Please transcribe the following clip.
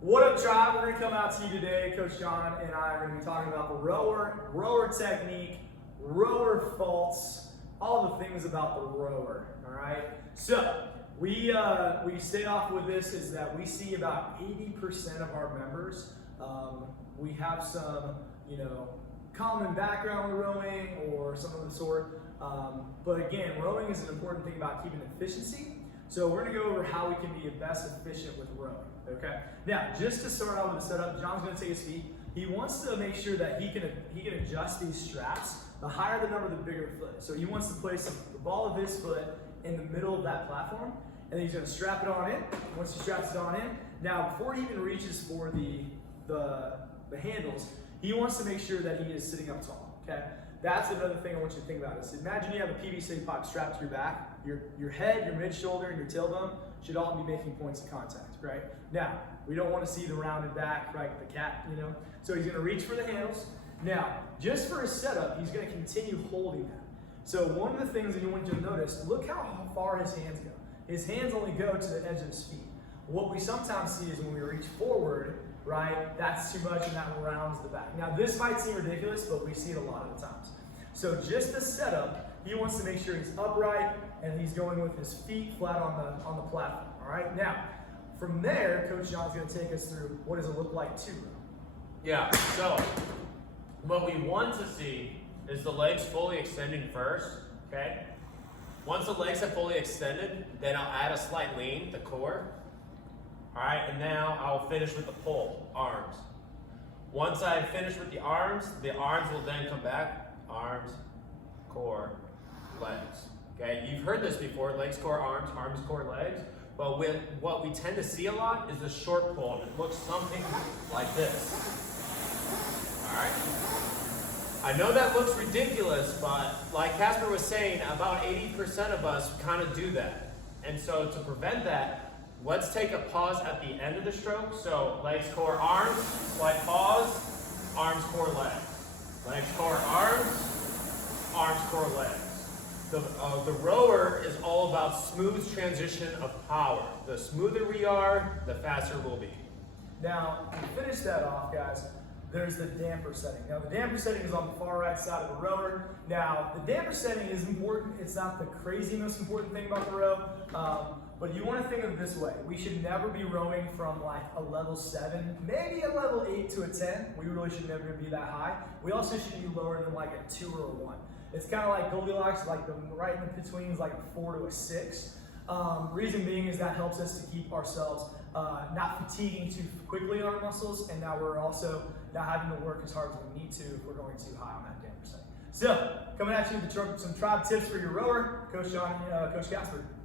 What up, tribe? We're going to come out to you today. Coach Jon and I are going to be talking about the rower technique, rower faults, all the things about the rower, all right? So, we stay off with this is that we see about 80% of our members, we have some, common background with rowing or something of the sort. But again, rowing is an important thing about keeping efficiency. So we're going to go over how we can be best efficient with rowing, okay? Now, just to start out with the setup, Jon's going to take his feet. He wants to make sure that he can adjust these straps. The higher the number, the bigger the foot. So he wants to place the ball of his foot in the middle of that platform, and then he's going to strap it on in. Once he straps it on in, now before he even reaches for the handles, he wants to make sure that he is sitting up tall, okay? That's another thing I want you to think about is imagine you have a PVC pipe strapped to your back. Your head, your mid-shoulder, and your tailbone should all be making points of contact, right? Now, we don't want to see the rounded back, right, the cat, So he's going to reach for the handles. Now, just for his setup, he's going to continue holding that. So one of the things that you want to notice, look how far his hands go. His hands only go to the edge of his feet. What we sometimes see is when we reach forward, right, that's too much and that rounds the back. Now, this might seem ridiculous, but we see it a lot of the times. So just the setup, he wants to make sure he's upright and he's going with his feet flat on the platform, all right? Now, from there, Coach Jon's going to take us through what does it look like to row. Yeah, so what we want to see is the legs fully extending first, okay? Once the legs have fully extended, then I'll add a slight lean, the core. All right, and now I'll finish with the pull, arms. Once I finish with the arms will then come back, arms, core, legs. Okay, you've heard this before, legs, core, arms, core, legs. But what we tend to see a lot is the short pull, and it looks something like this. All right. I know that looks ridiculous, but like Kasper was saying, about 80% of us kind of do that. And so to prevent that, let's take a pause at the end of the stroke. So legs, core, arms, slight pause, arms, core, legs. Legs, core, arms, core, legs. The rower is all about smooth transition of power. The smoother we are, the faster we'll be. Now, to finish that off, guys, there's the damper setting. Now, the damper setting is on the far right side of the rower. Now, the damper setting is important. It's not the crazy most important thing about the row, but you want to think of it this way. We should never be rowing from like a level 7, maybe a level 8 to a 10. We really should never be that high. We also shouldn't be lower than like a 2 or a 1. It's kind of like Goldilocks, like the right in between is like a 4 to a 6. Reason being is that helps us to keep ourselves not fatiguing too quickly on our muscles, and now we're also not having to work as hard as we need to if we're going too high on that damper setting. So, coming at you with some tribe tips for your rower, Coach Jon and Coach Kasper.